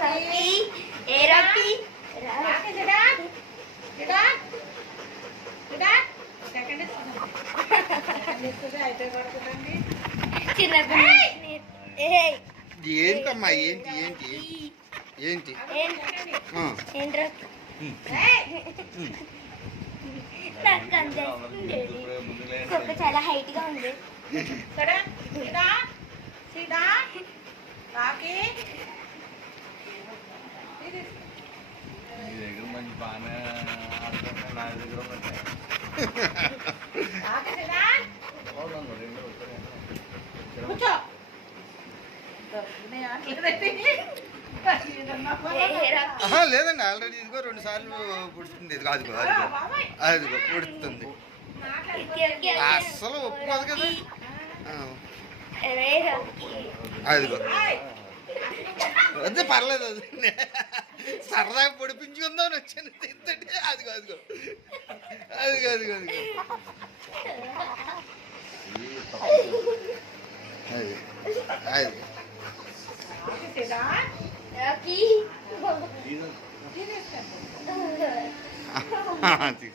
ఏ రాకి ఏంటమ్మా ఏంటి ఏంటి ఏంటి నాకు అంతే కుక్క చాలా హైట్ గా ఉంది. మంచి బాగానే ఆడుకుంటా నా దగ్గర లేదండి ఆల్రెడీ ఇదిగో 2 సార్లు పుడుతుంది. ఇది అదిగో అదిగో అదిగో పుడుతుంది. అస్సలు ఒప్పుకోదు కదా. అదిగో వద్దు పర్లేదు అది సరదాగా పొడిపించుకుందామని వచ్చాను. తింటే అదిగో అదిగో అదిగో అదిగో అదిగో అది